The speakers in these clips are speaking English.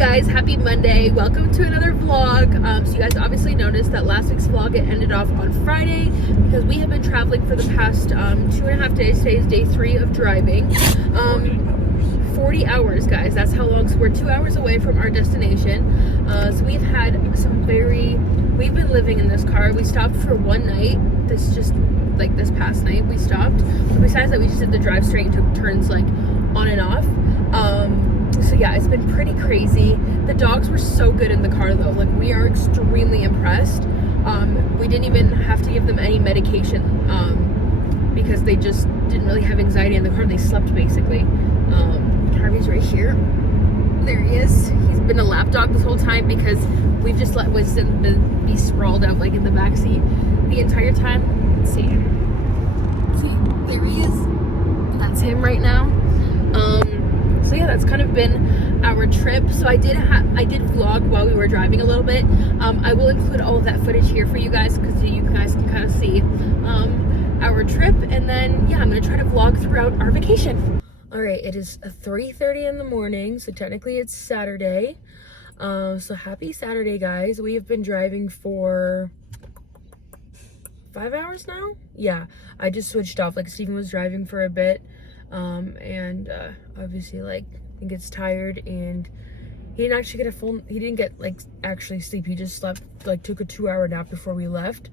guys, happy Monday. Welcome to another vlog. So you guys obviously noticed that last week's vlog, it ended off on Friday because we have been traveling for the past 2.5 days. Today is day 3 of driving. 40 hours, guys. That's how long. So we're 2 hours away from our destination. So we've had we've been living in this car. We stopped for one night. This past night we stopped. But besides that, we just did the drive straight and took turns like on and off. So yeah, it's been pretty crazy. The dogs were so good in the car though. Like, we are extremely impressed. We didn't even have to give them any medication because they just didn't really have anxiety in the car. They slept basically. Harvey's right here. There he is. He's been a lap dog this whole time because we've just let Winston be sprawled out like in the back seat the entire time. Let's see. See, there he is. That's him right now. So yeah, that's kind of been our trip. So I did vlog while we were driving a little bit. I will include all of that footage here for you guys because you guys can kind of see our trip. And then yeah, I'm gonna try to vlog throughout our vacation. All right, it is 3:30 in the morning, so technically it's Saturday. So happy Saturday, guys. We have been driving for 5 hours now. Yeah, I just switched off. Like, Steven was driving for a bit. Obviously, like, he gets tired and he didn't get like actually sleep. He just slept, like, took a 2-hour nap before we left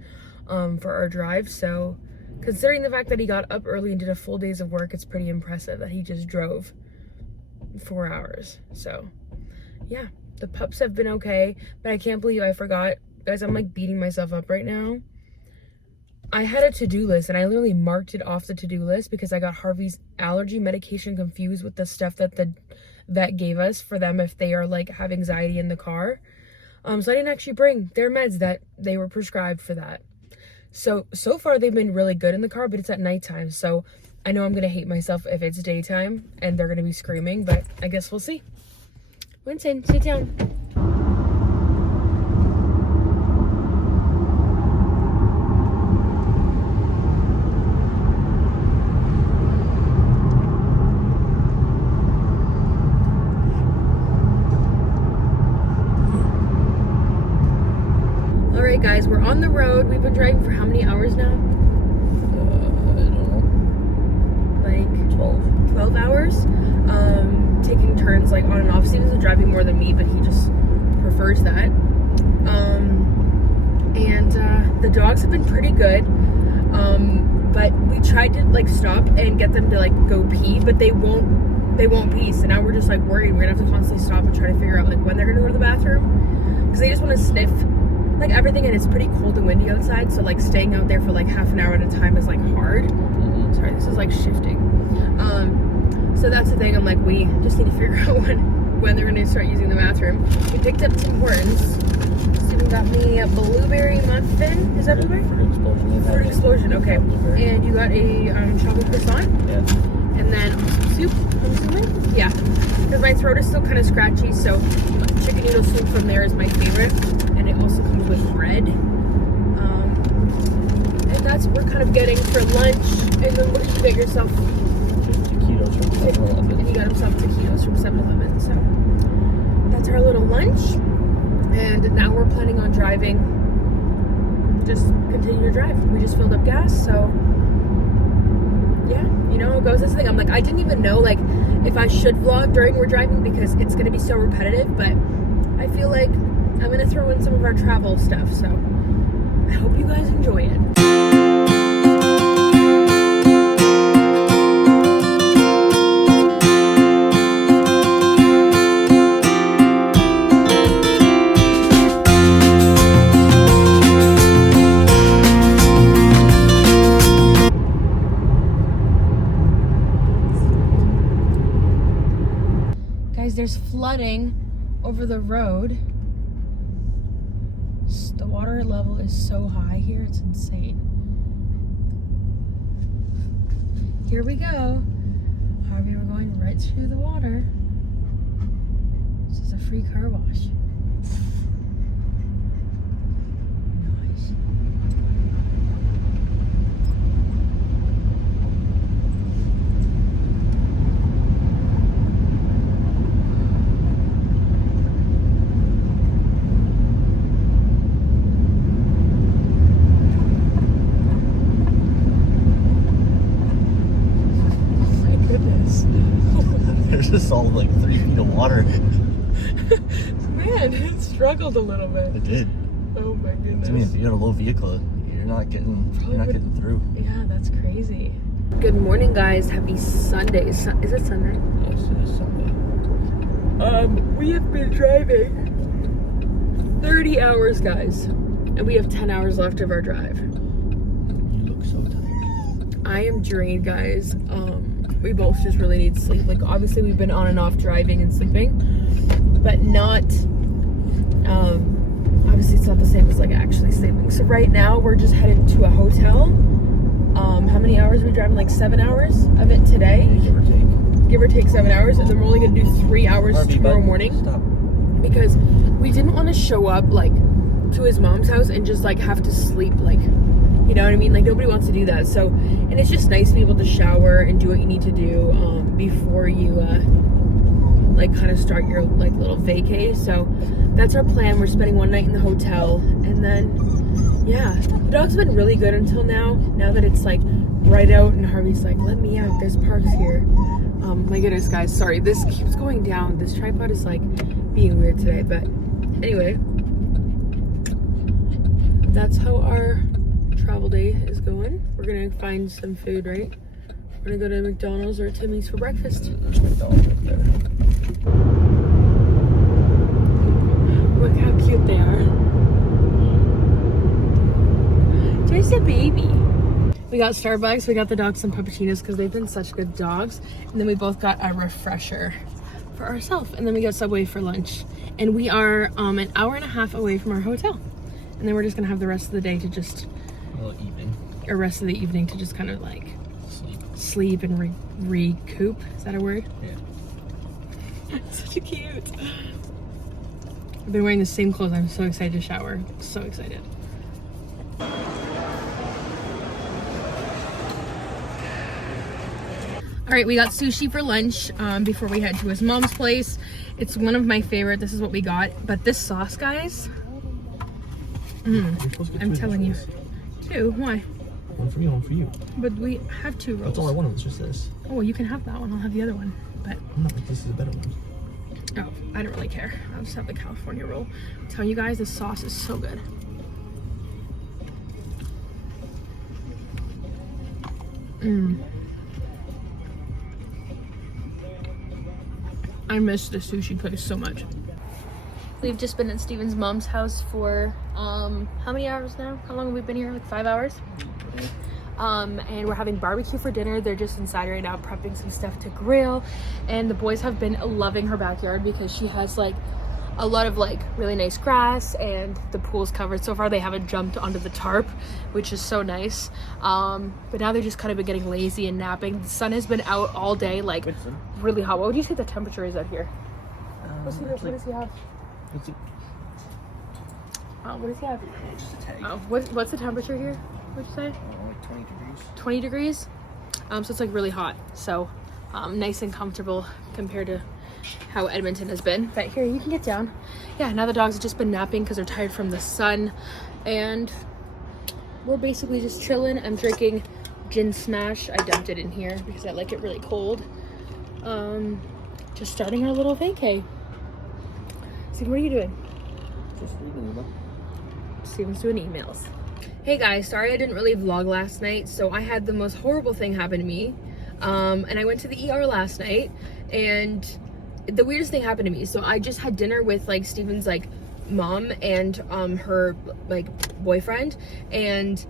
for our drive. So considering the fact that he got up early and did a full days of work, it's pretty impressive that he just drove 4 hours. So yeah, the pups have been okay, but I can't believe I forgot, guys. I'm like beating myself up right now. I had a to-do list and I literally marked it off the to-do list because I got Harvey's allergy medication confused with the stuff that the vet gave us for them if they are like have anxiety in the car. So I didn't actually bring their meds that they were prescribed for that. So far they've been really good in the car, but it's at nighttime. So I know I'm gonna hate myself if it's daytime and they're gonna be screaming, but I guess we'll see. Winston, sit down. Alright guys, we're on the road. We've been driving for how many hours now? I don't know. Like 12 hours. Taking turns like on and off. Steven's been driving more than me, but he just prefers that. The dogs have been pretty good. But we tried to like stop and get them to like go pee, but they won't pee. So now we're just like worried. We're gonna have to constantly stop and try to figure out like when they're gonna go to the bathroom. Because they just want to sniff like everything, and it's pretty cold and windy outside, so like staying out there for like half an hour at a time is like hard. Sorry, this is like shifting. So that's the thing. I'm like, we just need to figure out when they're gonna start using the bathroom. We picked up Tim Hortons. Steven got me a blueberry muffin. Is that blueberry? Fruit explosion. Fruit explosion. Okay. And you got a chocolate croissant. Yeah. And then soup. I'm assuming. Yeah. Because my throat is still kind of scratchy, so chicken noodle soup from there is my favorite. And it also comes with bread. And that's what we're kind of getting for lunch. And then what did you get yourself? Taquitos from 7-Eleven. And he got himself taquitos from 7-Eleven. So that's our little lunch. And now we're planning on driving. Just continue to drive. We just filled up gas, so yeah, you know how it goes. This thing, I'm like, I didn't even know like if I should vlog during we're driving because it's gonna be so repetitive, but I feel like I'm gonna throw in some of our travel stuff, so I hope you guys enjoy it. Guys, there's flooding over the road. The water level is so high here, it's insane. Here we go. Harvey, we're going right through the water. This is a free car wash. Nice. There's just all like 3 feet of water. Man, it struggled a little bit. It did. Oh my goodness. I mean, if you got a low vehicle, you're not getting through. Yeah, that's crazy. Good morning, guys. Happy Sunday. Is it Sunday? Yes, it is Sunday. We have been driving 30 hours, guys, and we have 10 hours left of our drive. You look so tired. I am drained, guys. We both just really need sleep. Like, obviously, we've been on and off driving and sleeping, but not. Obviously, it's not the same as like actually sleeping. So right now, we're just headed to a hotel. How many hours are we driving? Like 7 hours of it today. Give or take 7 hours, and then we're only gonna do 3 hours tomorrow morning. Stop. Because we didn't want to show up like to his mom's house and just like have to sleep, like, you know what I mean? Like, nobody wants to do that. So, and it's just nice to be able to shower and do what you need to do before you like kind of start your like little vacay. So that's our plan. We're spending one night in the hotel, and then yeah, the dog's been really good until now that it's like right out and Harvey's like, let me out, there's parks here. My goodness, guys, sorry, this keeps going down. This tripod is like being weird today, but anyway, that's how our travel day is going. We're gonna find some food, right? We're gonna go to McDonald's or Timmy's for breakfast. There's McDonald's right there. Look how cute they are. There's a baby. We got Starbucks, we got the dogs some puppuccinos because they've been such good dogs. And then we both got a refresher for ourselves. And then we got Subway for lunch. And we are an hour and a half away from our hotel. And then we're just gonna have the rest of the day to just, or rest of the evening to just kind of like sleep and recoup. Is that a word? Yeah. Such a cute. I've been wearing the same clothes. I'm so excited to shower. So excited. All right, we got sushi for lunch before we head to his mom's place. It's one of my favorite. This is what we got. But this sauce, guys, I'm telling you. Two? Why? One for you, one for you. But we have 2 rolls. That's all I wanted was just this. Oh, well, you can have that one. I'll have the other one. But No, this is a better one. oh, I don't really care. I'll just have the California roll. I'm telling you guys, this sauce is so good. I miss the sushi place so much. We've just been at Steven's mom's house for how many hours now? How long have we been here? Like 5 hours? And we're having barbecue for dinner. They're just inside right now prepping some stuff to grill. And the boys have been loving her backyard because she has like a lot of like really nice grass and the pool's covered. So far they haven't jumped onto the tarp, which is so nice. But now they're just kind of been getting lazy and napping. The sun has been out all day, like really hot. What would you say the temperature is out here? What does he have? What's it? What does he have? Just a tag. Oh, what's the temperature here? What'd you say? Like 20 degrees. 20 degrees. So it's like really hot. So nice and comfortable compared to how Edmonton has been. But here, you can get down. Yeah, now the dogs have just been napping because they're tired from the sun. And we're basically just chilling. I'm drinking gin smash. I dumped it in here because I like it really cold. Just starting our little vacay. Steven, what are you doing? Just reading them. Steven's doing emails. Hey guys, sorry I didn't really vlog last night. So I had the most horrible thing happen to me. And I went to the ER last night and the weirdest thing happened to me. So I just had dinner with like Steven's like mom and her like boyfriend, and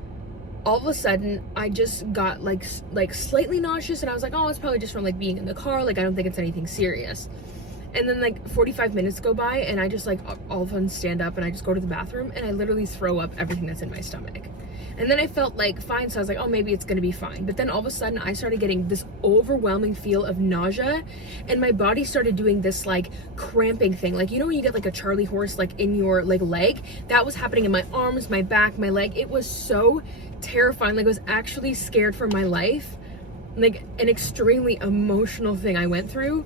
all of a sudden I just got like slightly nauseous, and I was like, oh, it's probably just from like being in the car, like I don't think it's anything serious. And then like 45 minutes go by and I just like all of a sudden stand up and I just go to the bathroom and I literally throw up everything that's in my stomach. And then I felt like fine, so I was like, oh, maybe it's gonna be fine. But then all of a sudden I started getting this overwhelming feel of nausea, and my body started doing this like cramping thing. Like, you know when you get like a Charlie horse like in your like leg? That was happening in my arms, my back, my leg. It was so terrifying. Like I was actually scared for my life. Like an extremely emotional thing I went through.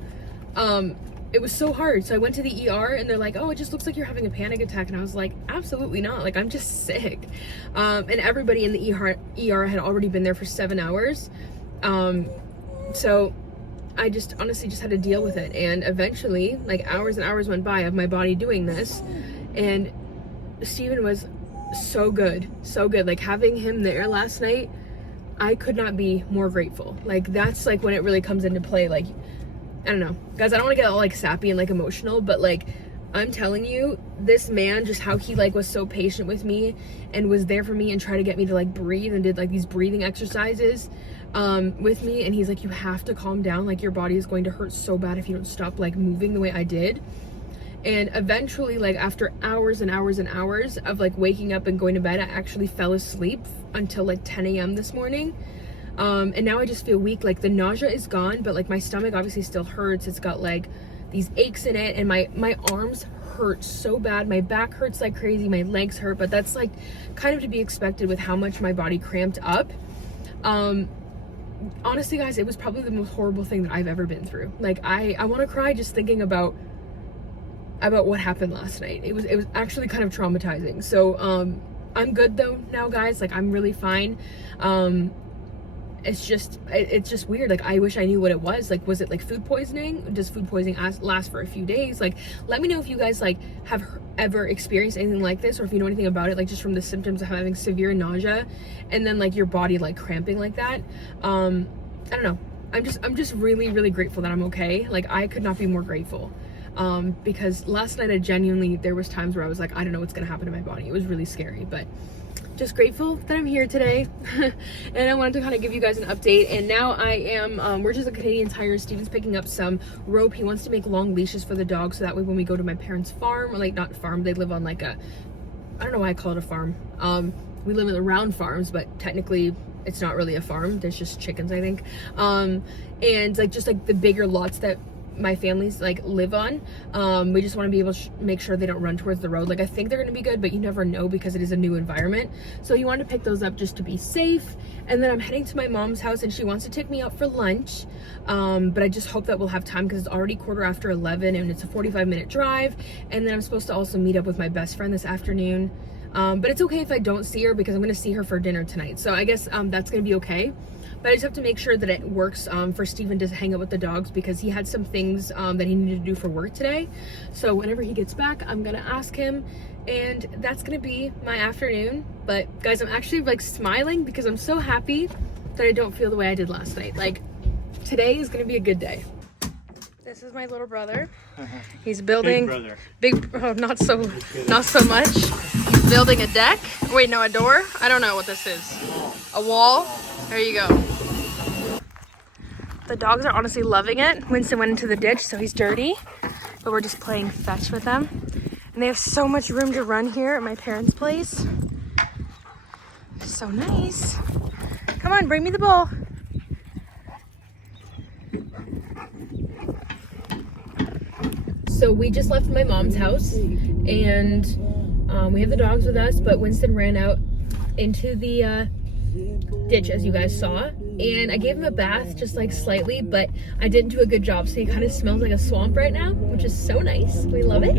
It was so hard. So I went to the ER and they're like, oh, it just looks like you're having a panic attack. And I was like, absolutely not. Like, I'm just sick. And everybody in the ER had already been there for 7 hours. So I just honestly just had to deal with it. And eventually, like, hours and hours went by of my body doing this, and Steven was so good. Like, having him there last night, I could not be more grateful. Like, that's like when it really comes into play. Like, I don't know, guys, I don't want to get all like sappy and like emotional, but like, I'm telling you, this man, just how he like was so patient with me and was there for me and tried to get me to like breathe and did like these breathing exercises with me. And he's like, you have to calm down. Like, your body is going to hurt so bad if you don't stop like moving the way I did. And eventually, like, after hours and hours and hours of like waking up and going to bed, I actually fell asleep until like 10 a.m. this morning. And now I just feel weak. Like, the nausea is gone, but like my stomach obviously still hurts. It's got like these aches in it, and my arms hurt so bad. My back hurts like crazy. My legs hurt, but that's like kind of to be expected with how much my body cramped up. Honestly, guys, it was probably the most horrible thing that I've ever been through. Like, I want to cry just thinking about what happened last night. It was actually kind of traumatizing. So I'm good though now, guys. Like, I'm really fine. It's just weird. Like, I wish I knew what it was. Like, was it like food poisoning? Does food poisoning last for a few days? Like, let me know if you guys like have ever experienced anything like this, or if you know anything about it, like just from the symptoms of having severe nausea and then like your body like cramping like that. I don't know. I'm just really, really grateful that I'm okay. Like, I could not be more grateful. Because last night there was times where I was like, I don't know what's gonna happen to my body. It was really scary, but just grateful that I'm here today. And I wanted to kind of give you guys an update. And now I am, we're just at Canadian Tire. Steven's picking up some rope. He wants to make long leashes for the dog, so that way when we go to my parents' farm, or like not farm, they live on like I don't know why I call it a farm. We live in around farms, but technically it's not really a farm. There's just chickens, I think. And like just like the bigger lots that my family's like live on, we just want to be able to make sure they don't run towards the road. Like, I think they're going to be good, but you never know because it is a new environment. So you want to pick those up just to be safe. And then I'm heading to my mom's house, and she wants to take me out for lunch, but I just hope that we'll have time because it's already 11:15 and it's a 45-minute drive. And then I'm supposed to also meet up with my best friend this afternoon, but it's okay if I don't see her because I'm going to see her for dinner tonight. So I guess that's going to be okay. But I just have to make sure that it works for Steven to hang out with the dogs because he had some things that he needed to do for work today. So whenever he gets back, I'm gonna ask him, and that's gonna be my afternoon. But guys, I'm actually like smiling because I'm so happy that I don't feel the way I did last night. Like, today is gonna be a good day. This is my little brother. He's building not so much. He's building a deck. Wait, no, a door. I don't know what this is. A wall. There you go. The dogs are honestly loving it. Winston went into the ditch, so he's dirty, but we're just playing fetch with them. And they have so much room to run here at my parents' place. So nice. Come on, bring me the ball. So we just left my mom's house, and we have the dogs with us, but Winston ran out into the ditch, as you guys saw, and I gave him a bath just like slightly, but I didn't do a good job, so he kind of smells like a swamp right now, which is so nice. We love it.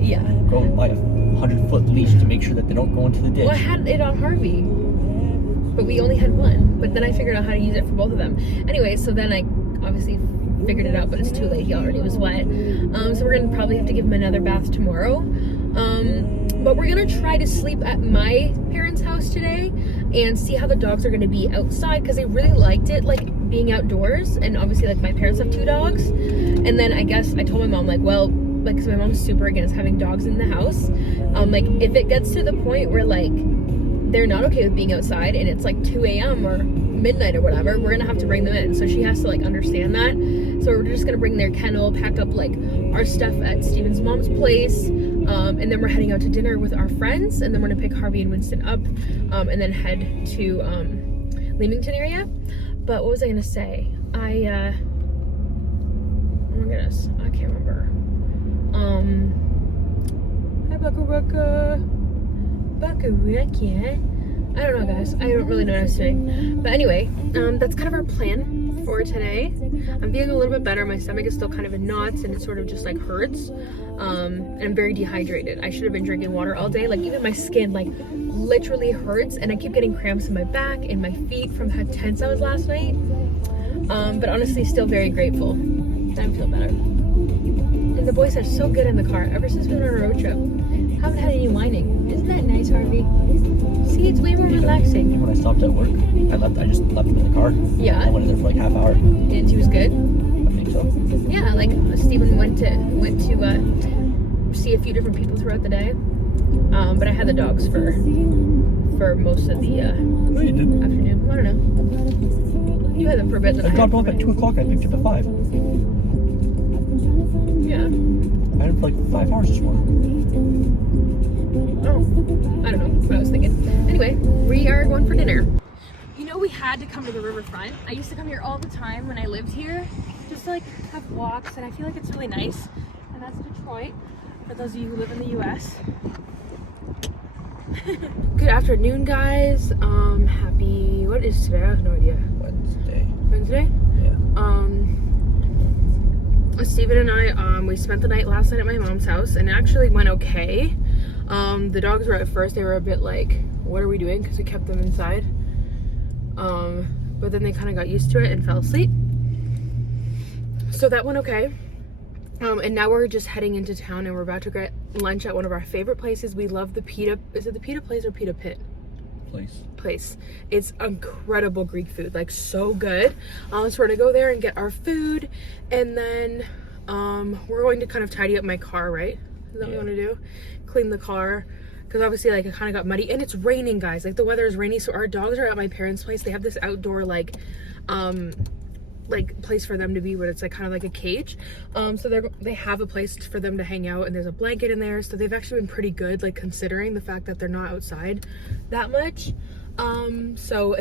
Yeah, go by a 100-foot leash to make sure that they don't go into the ditch. Well, I had it on Harvey, but we only had one, but then I figured out how to use it for both of them. Anyway, so then I obviously figured it out, but it's too late. He already was wet. So we're gonna probably have to give him another bath tomorrow. But we're gonna try to sleep at my parents' house today and see how the dogs are gonna be outside, because they really liked it, like being outdoors. And obviously, like, my parents have 2 dogs, and then I guess I told my mom, like, well, like, because my mom's super against having dogs in the house. Like, if it gets to the point where like they're not okay with being outside and it's like 2 a.m. or midnight or whatever, we're gonna have to bring them in. So she has to like understand that. So we're just gonna bring their kennel, pack up like our stuff at Steven's mom's place, and then we're heading out to dinner with our friends, and then we're gonna pick Harvey and Winston up, and then head to Leamington area. But what was I gonna say? Oh my goodness, I can't remember. Hi, Buckarooka. I don't know, guys. I don't really know what I was saying. But anyway, that's kind of our plan for today. I'm feeling a little bit better. My stomach is still kind of in knots, and it sort of just like hurts. And I'm very dehydrated. I should have been drinking water all day. Like, even my skin like literally hurts, and I keep getting cramps in my back and my feet from how tense I was last night. But honestly, still very grateful. I feel better. And the boys are so good in the car ever since we went on a road trip. Haven't had any whining. Isn't that nice, Harvey? See, it's way more relaxing. When I stopped at work, I just left him in the car. Yeah. I went in there for like half hour. And she was good? I think so. Yeah, like Stephen went to see a few different people throughout the day. But I had the dogs for most of the No, you didn't. afternoon. I don't know. You had them for a bit. Then I I dropped had off them at 2 o'clock. I picked up at 5. Yeah. I had him for like 5 hours this morning. Oh, I don't know what I was thinking. Anyway, we are going for dinner. You know, we had to come to the riverfront. I used to come here all the time when I lived here, just to like have walks, and I feel like it's really nice. And that's Detroit, for those of you who live in the US. Good afternoon, guys. Happy, what is today? I have no idea. Wednesday? Yeah. Steven and I, we spent the night last night at my mom's house, and it actually went okay. The dogs were at first, they were a bit like, what are we doing? Because we kept them inside. But then they kind of got used to it and fell asleep. So that went okay. And now we're just heading into town, and we're about to get lunch at one of our favorite places. We love the pita, is it the pita place or pita pit? Place. It's incredible Greek food, like so good. So we're gonna go there and get our food, and then we're going to kind of tidy up my car, right? Is that what we want to do? Clean the car, because obviously like it kind of got muddy, and it's raining, guys. Like the weather is rainy, so our dogs are at my parents' place. They have this outdoor like place for them to be, but it's like kind of like a cage. So they have a place for them to hang out, and there's a blanket in there. So they've actually been pretty good, like considering the fact that they're not outside that much. And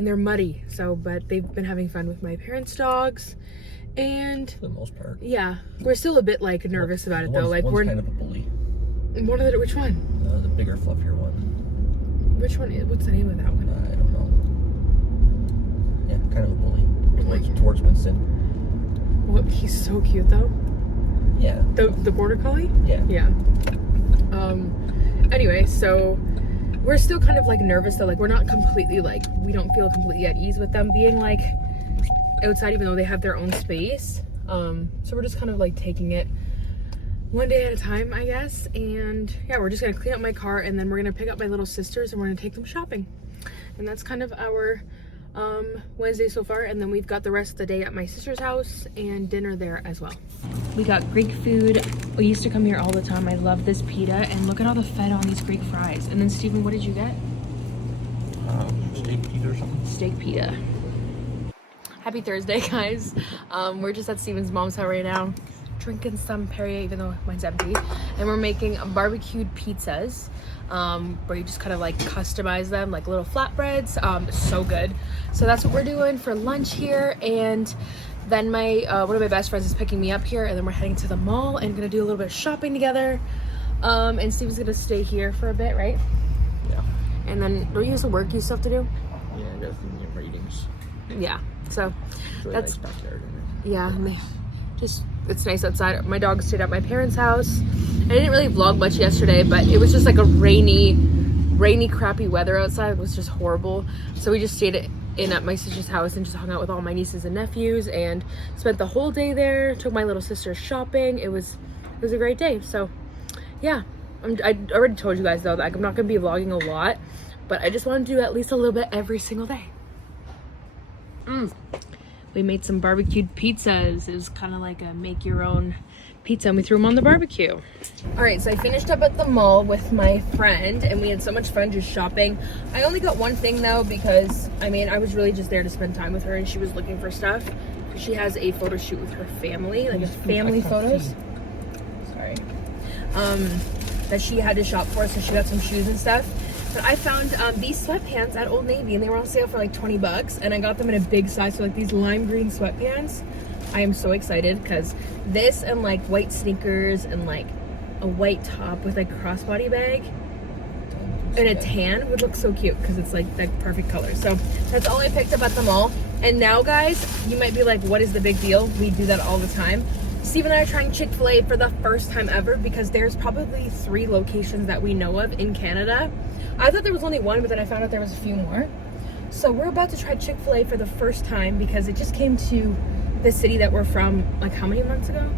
they're muddy. But they've been having fun with my parents' dogs, and For the most part. yeah, we're still a bit like nervous about it though. Like one's we're kind of a bully. which one? The bigger, fluffier one. Which one is? What's the name of that one? I don't know. Yeah, kind of a bully. Towards Winston. Well, he's so cute though. Yeah. The border collie. Yeah. Yeah. Anyway, so we're still kind of like nervous though. Like we're not completely like, we don't feel completely at ease with them being like outside, even though they have their own space. So we're just kind of like taking it one day at a time, I guess. And yeah, we're just gonna clean up my car, and then we're gonna pick up my little sisters, and we're gonna take them shopping. And that's kind of our Wednesday so far, and then we've got the rest of the day at my sister's house and dinner there as well. We got Greek food. We used to come here all the time. I love this pita, and look at all the feta on these Greek fries. And then Stephen, what did you get? Steak pita or something. Steak pita. Happy Thursday, guys. We're just at Stephen's mom's house right now, drinking some Perrier, even though mine's empty, and we're making barbecued pizzas. Where you just kind of like customize them like little flatbreads. So good. So that's what we're doing for lunch here, and then my one of my best friends is picking me up here, and then we're heading to the mall and gonna do a little bit of shopping together. And Steve's gonna stay here for a bit, right? Yeah. And then don't you have some work you still have to do? Yeah, definitely readings. Yeah. So It's really that's nice backyard in yeah. It's nice outside. My dog stayed at my parents' house. I didn't really vlog much yesterday, but it was just like a rainy, crappy weather outside. It was just horrible. So we just stayed in at my sister's house and just hung out with all my nieces and nephews and spent the whole day there. Took my little sister shopping. It was a great day. So yeah, I already told you guys though that I'm not gonna be vlogging a lot, but I just want to do at least a little bit every single day. We made some barbecued pizzas. It was kind of like a make your own pizza, and we threw them on the barbecue. All right, so I finished up at the mall with my friend, and we had so much fun just shopping. I only got one thing though, because I mean, I was really just there to spend time with her, and she was looking for stuff. She has a photo shoot with her family, like a family photos. Sorry. That she had to shop for, so she got some shoes and stuff. But I found these sweatpants at Old Navy, and they were on sale for like 20 bucks, and I got them in a big size. So like these lime green sweatpants. I am so excited because this and like white sneakers and like a white top with like a crossbody bag and a tan would look so cute because it's like the perfect color. So that's all I picked up at the mall. And now guys, you might be like, what is the big deal? We do that all the time. Steve and I are trying Chick-fil-A for the first time ever because there's probably 3 locations that we know of in Canada. I thought there was only 1, but then I found out there was a few more. So we're about to try Chick-fil-A for the first time because it just came to the city that we're from, like, how many months ago?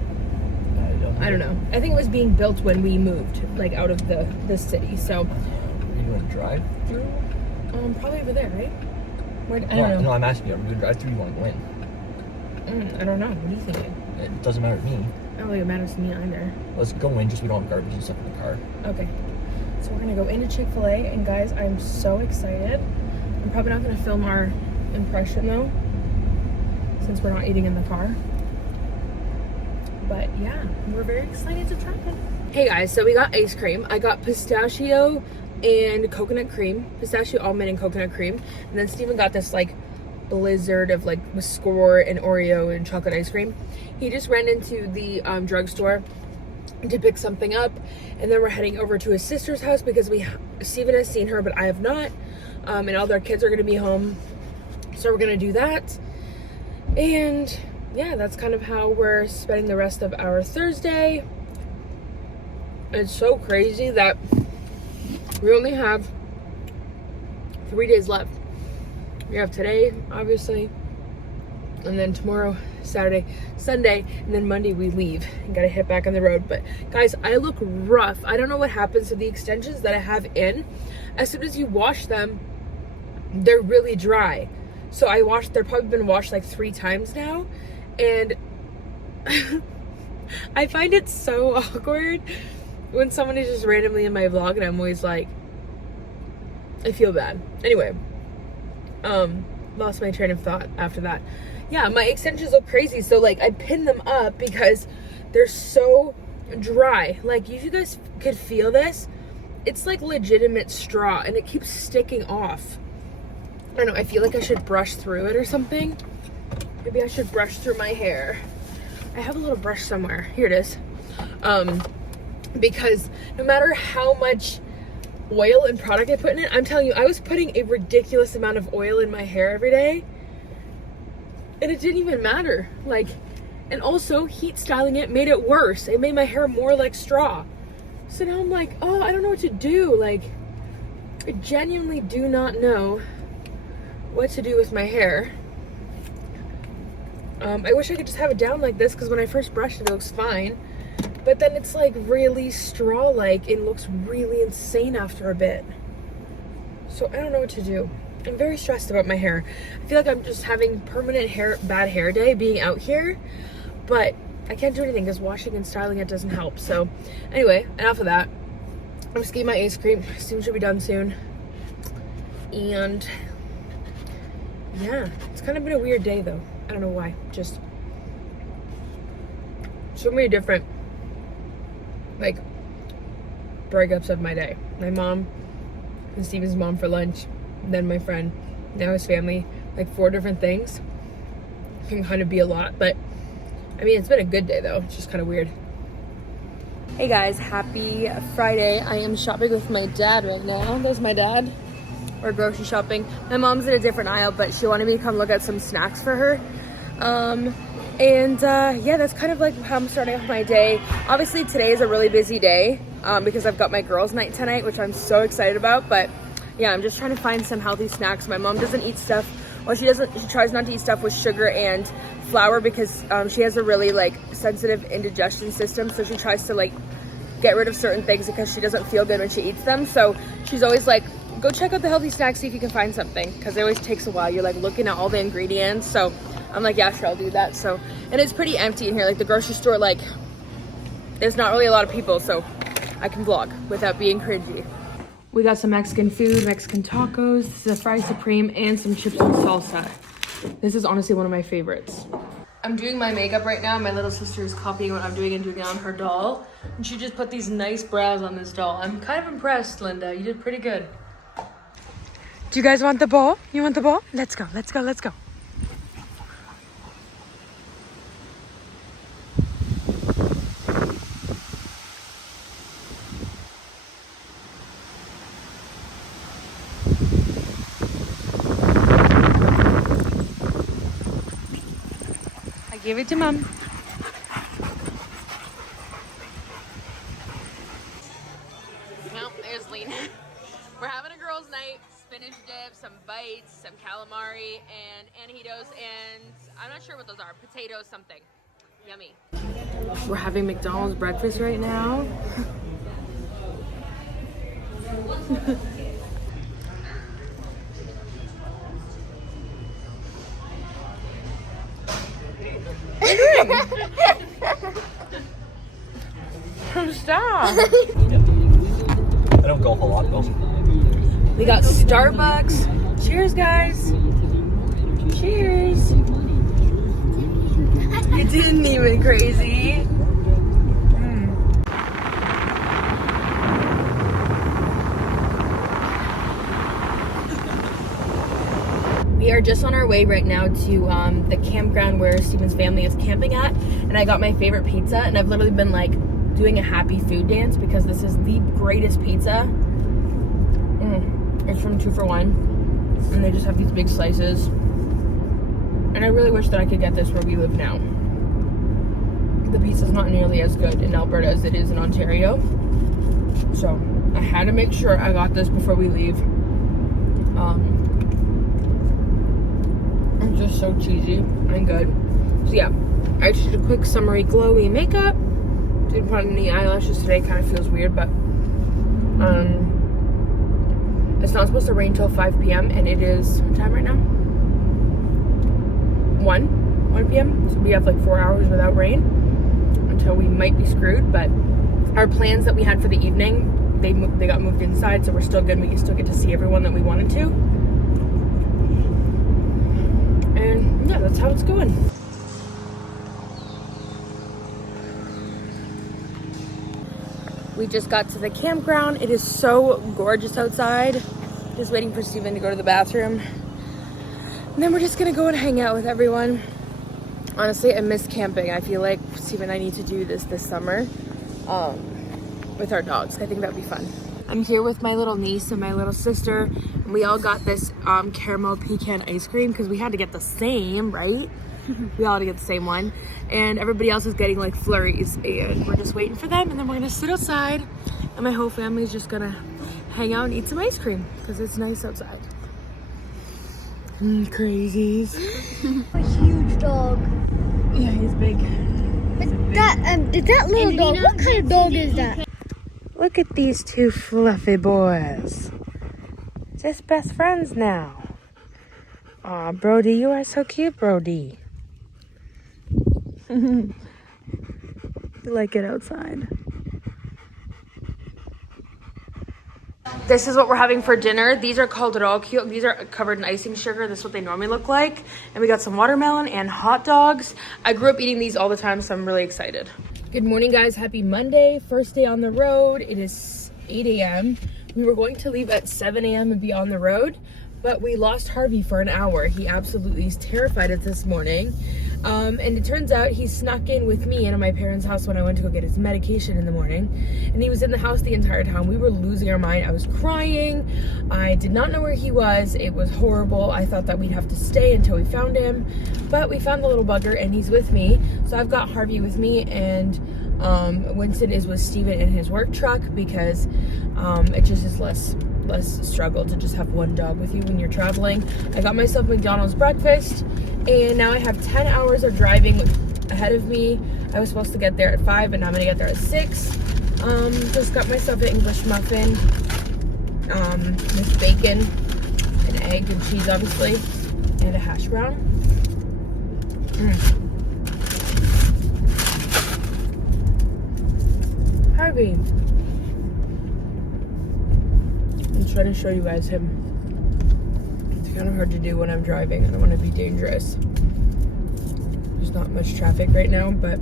I don't know. I think it was being built when we moved, like, out of the city. So Are you going to drive? probably over there, right? I No, don't know. no, I'm asking you. Are you going to drive through? You want to go in? I don't know. What are you thinking? It doesn't matter to me. I don't think it matters to me either. Let's go in, just we don't have garbage and stuff in the car. Okay. So we're gonna go into Chick-fil-A, and guys, I'm so excited. I'm probably not gonna film our impression though, since we're not eating in the car. But yeah, we're very excited to try it. Hey guys, so we got ice cream. I got pistachio and coconut cream, pistachio almond and coconut cream, and then Steven got this like blizzard of like with score and Oreo and chocolate ice cream. He just ran into the drugstore to pick something up, and then we're heading over to his sister's house because Steven has seen her but I have not, and all their kids are going to be home, so we're going to do that. And yeah, that's kind of how we're spending the rest of our Thursday. It's so crazy that we only have 3 days left. We have today, obviously, and then tomorrow, Saturday, Sunday, and then Monday we leave and gotta hit back on the road. But guys, I look rough. I don't know what happens to the extensions that I have in. As soon as you wash them, they're really dry. So they've probably been washed like 3 times now, and I find it so awkward when someone is just randomly in my vlog, and I'm always like, I feel bad. Anyway, lost my train of thought after that. Yeah, my extensions look crazy, so like I pinned them up because they're so dry. Like, if you guys could feel this, it's like legitimate straw and it keeps sticking off. I don't know, I feel like I should brush through it or something. Maybe I should brush through my hair. I have a little brush somewhere. Here it is. Because no matter how much oil and product I put in it, I'm telling you, I was putting a ridiculous amount of oil in my hair every day, and it didn't even matter. Like, and also heat styling it made it worse. It made my hair more like straw. So now I'm like, oh, I don't know what to do. Like, I genuinely do not know what to do with my hair. I wish I could just have it down like this, because when I first brushed it, it looks fine. But then it's like really straw-like. It looks really insane after a bit. So I don't know what to do. I'm very stressed about my hair. I feel like I'm just having permanent bad hair day being out here. But I can't do anything because washing and styling it doesn't help. So anyway, enough of that. I'm just getting my ice cream. Soon should be done soon. And yeah, it's kind of been a weird day though. I don't know why. Just so many different like breakups of my day. My mom and Steven's mom for lunch, then my friend, now his family, like 4 different things. Can kind of be a lot, but I mean, it's been a good day though. It's just kind of weird. Hey guys, happy Friday. I am shopping with my dad right now. There's my dad. We're grocery shopping. My mom's in a different aisle, but she wanted me to come look at some snacks for her. Yeah, that's kind of like how I'm starting off my day. Obviously today is a really busy day because I've got my girls' night tonight, which I'm so excited about. But yeah, I'm just trying to find some healthy snacks. My mom doesn't eat stuff. Well, she tries not to eat stuff with sugar and flour because she has a really like sensitive indigestion system. So she tries to like get rid of certain things because she doesn't feel good when she eats them. So she's always like, go check out the healthy snacks, see if you can find something, because it always takes a while. You're like looking at all the ingredients. So I'm like, yeah, sure, I'll do that. So, and it's pretty empty in here. Like the grocery store, like there's not really a lot of people, so I can vlog without being cringy. We got some Mexican food, Mexican tacos. This is a fried supreme and some chips and salsa. This is honestly one of my favorites. I'm doing my makeup right now. My little sister is copying what I'm doing and doing it on her doll. And she just put these nice brows on this doll. I'm kind of impressed, Linda. You did pretty good. Do you guys want the ball? You want the ball? Let's go, let's go, let's go. I gave it to Mom. fish dips, some bites, some calamari, and anhitos, and I'm not sure what those are. Potatoes, something. Yummy. We're having McDonald's breakfast right now. Stop. I don't go a whole lot though. We got Starbucks. Cheers, guys. Cheers. It didn't even crazy. We are just on our way right now to the campground where Steven's family is camping at, and I got my favorite pizza, and I've literally been like doing a happy food dance because this is the greatest pizza. It's from 2 for $1, and they just have these big slices, and I really wish that I could get this where we live now. The pizza's not nearly as good in Alberta as it is in Ontario, so I had to make sure I got this before we leave. It's just so cheesy and good. So yeah, I just did a quick summery glowy makeup. Didn't put on any eyelashes today, kind of feels weird, but it's not supposed to rain till 5 p.m. and it is, what time right now? 1 p.m. So we have like 4 hours without rain until we might be screwed, but our plans that we had for the evening, they got moved inside, so we're still good. We can still get to see everyone that we wanted to. And yeah, that's how it's going. We just got to the campground. It is so gorgeous outside. Just waiting for Steven to go to the bathroom. And then we're just gonna go and hang out with everyone. Honestly, I miss camping. I feel like Steven and I need to do this summer with our dogs. I think that'd be fun. I'm here with my little niece and my little sister, and we all got this caramel pecan ice cream because we had to get the same, right? We all had to get the same one, and everybody else is getting like flurries, and we're just waiting for them, and then we're gonna sit outside, and my whole family's just gonna hang out and eat some ice cream because it's nice outside. Crazies. A huge dog. Yeah, he's big. But that little dog, what kind of dog is that? Look at these two fluffy boys. Just best friends now. Aw, Brody, you are so cute, Brody. You like it outside. This is what we're having for dinner. These are called rokyo. These are covered in icing sugar. This is what they normally look like. And we got some watermelon and hot dogs. I grew up eating these all the time, so I'm really excited. Good morning, guys. Happy Monday. First day on the road. It is 8 a.m. We were going to leave at 7 a.m. and be on the road, but we lost Harvey for an hour. He absolutely is terrified of this morning. And it turns out he snuck in with me into my parents' house when I went to go get his medication in the morning. And he was in the house the entire time. We were losing our mind. I was crying. I did not know where he was. It was horrible. I thought that we'd have to stay until we found him. But we found the little bugger and he's with me. So I've got Harvey with me, and Winston is with Steven in his work truck because it just is less struggle to just have one dog with you when you're traveling. I got myself McDonald's breakfast, and now I have 10 hours of driving ahead of me. I was supposed to get there at 5, and now I'm gonna get there at 6. Just got myself an English muffin with bacon and egg and cheese, obviously, and a hash brown. Harvey. I'm trying to show you guys him. It's kind of hard to do when I'm driving. I don't want to be dangerous. There's not much traffic right now, but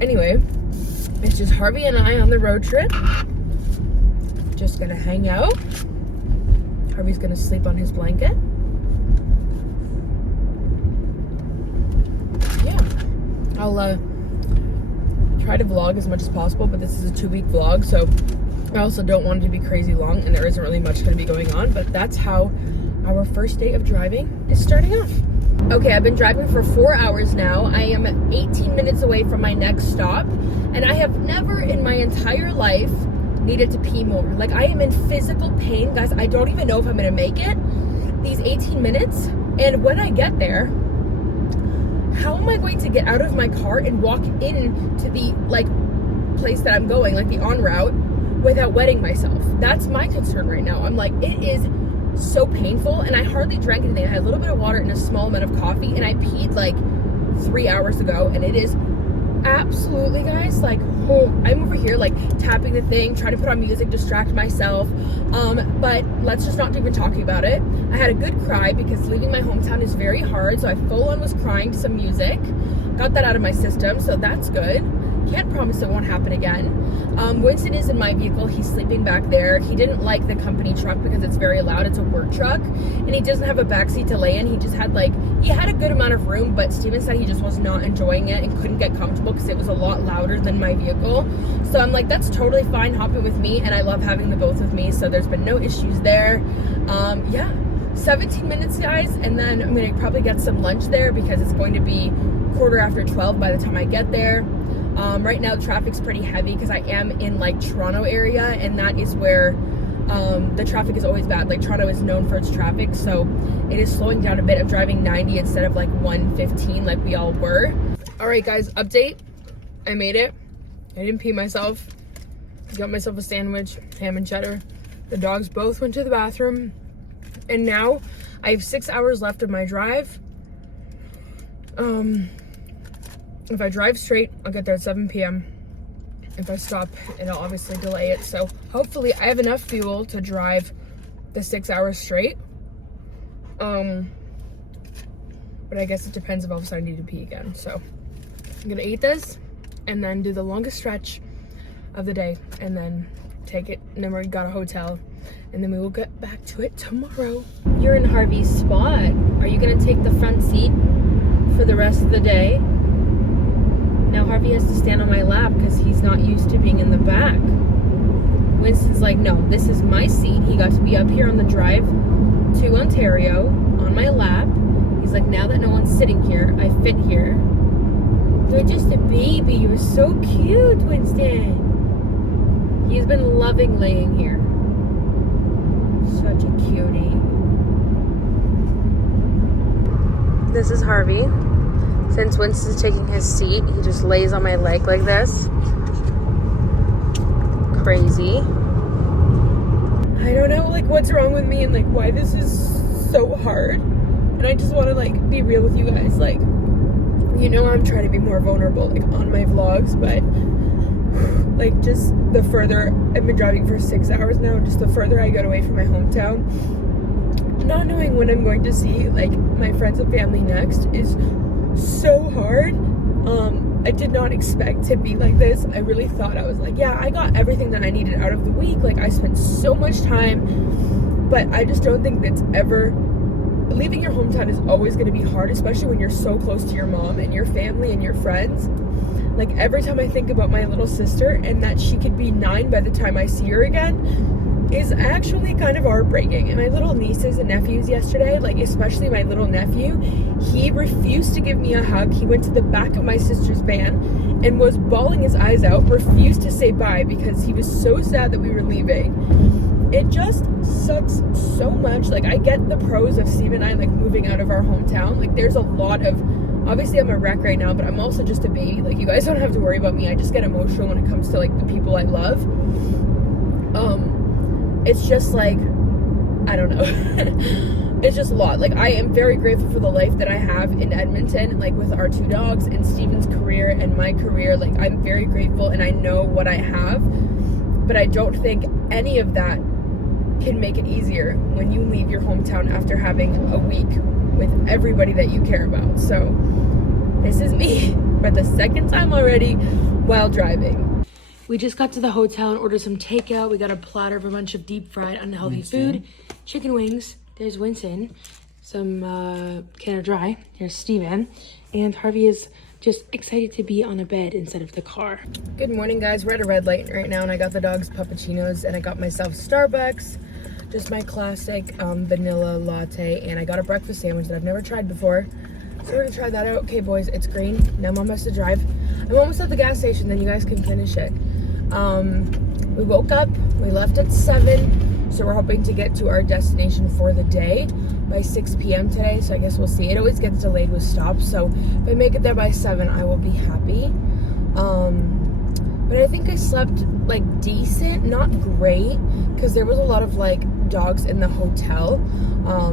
anyway, it's just Harvey and I on the road trip. Just gonna hang out. Harvey's gonna sleep on his blanket. Yeah, I'll try to vlog as much as possible, but this is a 2-week vlog, so I also don't want it to be crazy long, and there isn't really much going to be going on, but that's how our first day of driving is starting off. Okay, I've been driving for 4 hours now. I am 18 minutes away from my next stop, and I have never in my entire life needed to pee more. Like, I am in physical pain, guys. I don't even know if I'm gonna make it these 18 minutes. And when I get there, how am I going to get out of my car and walk into the like place that I'm going, like the en route, without wetting myself? That's my concern right now. I'm like, it is so painful, and I hardly drank anything. I had a little bit of water and a small amount of coffee, and I peed like 3 hours ago, and it is absolutely, guys, like, oh, I'm over here like tapping the thing, trying to put on music, distract myself, but let's just not even talking about it. I had a good cry because leaving my hometown is very hard, so I full on was crying to some music, got that out of my system, so that's good. Can't promise it won't happen again. Winston is in my vehicle. He's sleeping back there. He didn't like the company truck because it's very loud. It's a work truck, and he doesn't have a backseat to lay in. He just had he had a good amount of room, but Steven said he just was not enjoying it and couldn't get comfortable because it was a lot louder than my vehicle. So I'm like, that's totally fine. Hop in with me, and I love having the both with me, so there's been no issues there. Yeah, 17 minutes, guys, and then I'm gonna probably get some lunch there because it's going to be 12:15 by the time I get there. Right now traffic's pretty heavy because I am in like Toronto area, and that is where the traffic is always bad. Like, Toronto is known for its traffic, so it is slowing down a bit. I'm driving 90 instead of like 115 like we all were. All right, guys, update. I made it. I didn't pee myself. Got myself a sandwich, ham and cheddar. The dogs both went to the bathroom, and now I have 6 hours left of my drive. If I drive straight, I'll get there at 7 p.m. If I stop, it'll obviously delay it. So hopefully I have enough fuel to drive the 6 hours straight. But I guess it depends if all of a sudden I need to pee again. So I'm gonna eat this and then do the longest stretch of the day, and then take it, and then we got a hotel, and then we will get back to it tomorrow. You're in Harvey's spot. Are you gonna take the front seat for the rest of the day? Now Harvey has to stand on my lap because he's not used to being in the back. Winston's like, no, this is my seat. He got to be up here on the drive to Ontario on my lap. He's like, now that no one's sitting here, I fit here. You're just a baby. You're so cute, Winston. He's been loving laying here. Such a cutie. This is Harvey. Since Winston's taking his seat, he just lays on my leg like this. Crazy. I don't know, like, what's wrong with me and, like, why this is so hard. And I just want to, like, be real with you guys. Like, you know, I'm trying to be more vulnerable, like, on my vlogs, but, like, just the further I've been driving for 6 hours now, just the further I get away from my hometown, not knowing when I'm going to see, like, my friends and family next is so hard. I did not expect to be like this. I really thought, I was like, yeah, I got everything that I needed out of the week. Like, I spent so much time, but I just don't think that's ever, leaving your hometown is always going to be hard, especially when you're so close to your mom and your family and your friends. Like, every time I think about my little sister and that she could be 9 by the time I see her again is actually kind of heartbreaking. And my little nieces and nephews yesterday, like, especially my little nephew, he refused to give me a hug. He went to the back of my sister's van and was bawling his eyes out, refused to say bye because he was so sad that we were leaving. It just sucks so much. Like, I get the pros of Steve and I, like, moving out of our hometown. Like, there's a lot of, obviously I'm a wreck right now, but I'm also just a baby. Like, you guys don't have to worry about me. I just get emotional when it comes to, like, the people I love. It's just, like, I don't know. It's just a lot. Like, I am very grateful for the life that I have in Edmonton, like, with our 2 dogs and Steven's career and my career. Like, I'm very grateful and I know what I have, but I don't think any of that can make it easier when you leave your hometown after having a week with everybody that you care about. So this is me for the second time already while driving. We just got to the hotel and ordered some takeout. We got a platter of a bunch of deep fried unhealthy food, chicken wings. There's Winston, some Canada Dry. Here's Steven, and Harvey is just excited to be on a bed instead of the car. Good morning, guys. We're at a red light right now, and I got the dogs puppuccinos, and I got myself Starbucks, just my classic vanilla latte, and I got a breakfast sandwich that I've never tried before. So we're gonna try that out. Okay, boys, it's green. Now Mom has to drive. I'm almost at the gas station, then you guys can finish it. We woke up, we left at 7, so we're hoping to get to our destination for the day by 6 p.m. today, so I guess we'll see. It always gets delayed with stops, so if I make it there by 7, I will be happy. But I think I slept like decent, not great, because there was a lot of like dogs in the hotel.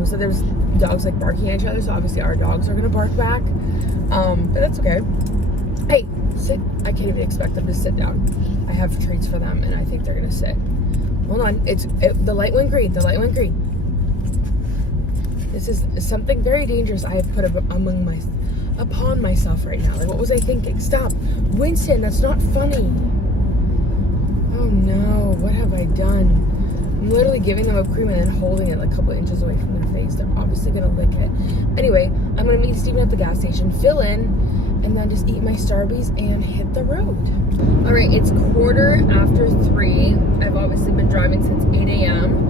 So there's dogs like barking at each other, so obviously our dogs are gonna bark back. But that's okay. Hey, sit. I can't even expect them to sit down. I have treats for them, and I think they're gonna sit. Hold on, the light went green. The light went green. This is something very dangerous I have put upon myself right now. Like, what was I thinking? Stop, Winston. That's not funny. Oh no, what have I done? I'm literally giving them whipped cream and then holding it like a couple inches away from their face. They're obviously gonna lick it. Anyway, I'm gonna meet Steven at the gas station, fill in, and then just eat my Starbies and hit the road. All right, it's 3:15. I've obviously been driving since 8 a.m.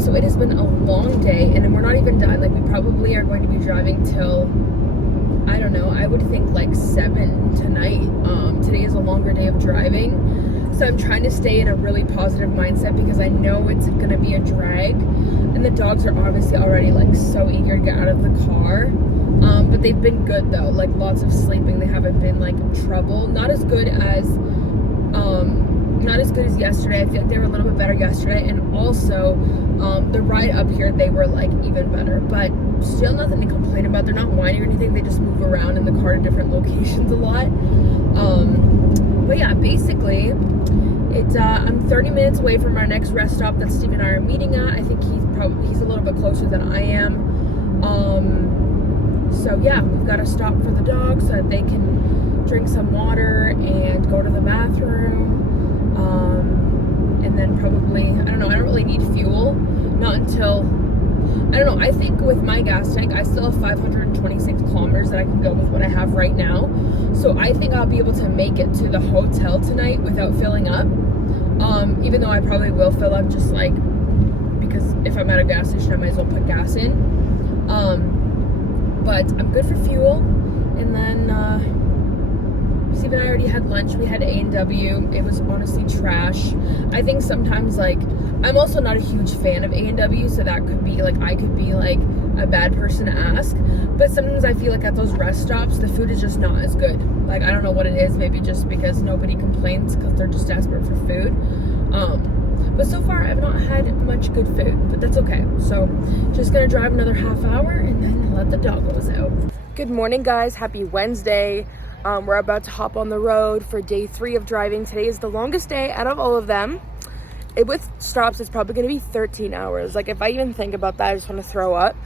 So it has been a long day, and we're not even done. Like, we probably are going to be driving till, I don't know, I would think like 7 tonight. Today is a longer day of driving, so I'm trying to stay in a really positive mindset because I know it's gonna be a drag, and the dogs are obviously already like so eager to get out of the car. But they've been good though, like lots of sleeping. They haven't been like trouble. Not as good as yesterday. I feel like they were a little bit better yesterday, and also the ride up here, they were like even better, but still nothing to complain about. They're not whining or anything. They just move around in the car to different locations a lot. But yeah, basically I'm 30 minutes away from our next rest stop that Steve and I are meeting at. I think he's a little bit closer than I am. So yeah, we've got to stop for the dogs so that they can drink some water and go to the bathroom. And then probably, I don't know, I don't really need fuel. Not until, I don't know, I think with my gas tank, I still have 526 kilometers that I can go with what I have right now. So I think I'll be able to make it to the hotel tonight without filling up. Even though I probably will fill up, just like, because if I'm at a gas station, I might as well put gas in. But I'm good for fuel. And then Steve and I already had lunch. We had A&W. It was honestly trash. I think sometimes, like, I'm also not a huge fan of A&W, so that could be like, I could be like a bad person to ask. But sometimes I feel like at those rest stops, the food is just not as good. Like, I don't know what it is. Maybe just because nobody complains because they're just desperate for food. But so far, I've not had much good food, but that's okay. So just gonna drive another half hour and then let the doggos out. Good morning, guys. Happy Wednesday. We're about to hop on the road for day 3 of driving. Today is the longest day out of all of them. With stops, it's probably gonna be 13 hours. Like, if I even think about that, I just wanna throw up.